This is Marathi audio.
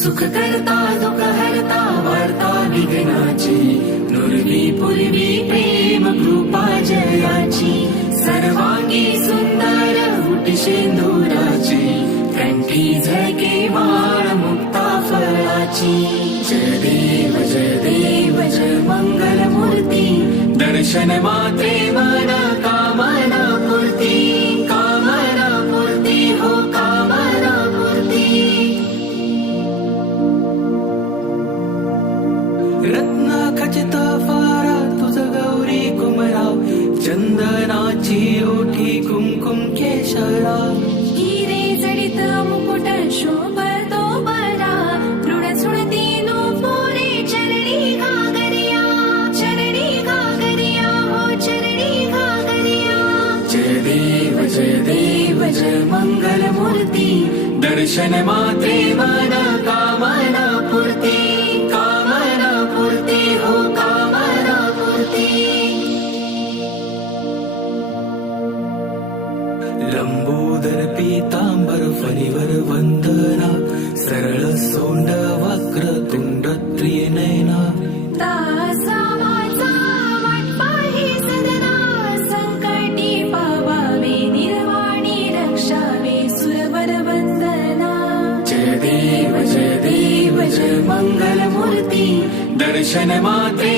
सुख करता दुःख हरता वार्ता विघ्नाची नुरवी पूर्वी प्रेम कृपा जयाची सर्वांगी सुंदर उटी शेंदुराची कंठी झळके माळ मुक्ता फळाची जय देव जय मंगल मूर्ती दर्शन मात्रे मन कामना पूर्ती हो कामना पूर्ती रत्ना खचित फारा तुझ गौरी कुमराव चंदनाची ओठी कुंकुम केशरा हिरे जडित मुकुट शोभतो बरा तृण सुणती नूपुरे चरणी घागरिया हो चरणी घागरिया जय देव जय मंगल मूर्ती दर्शन मात्रे मन कामना पूर्ती हो कामना पूर्ती लंबोदर पीतांबर फणीवर वंदना सरळ सोंड वक्र तुंड त्रिनयना तासा माझा वाटपाही सदना संकटी पावावे निर्वाणी रक्षावे सुरवर वंदना जय देव जय मंगल मूर्ती दर्शन मात्रे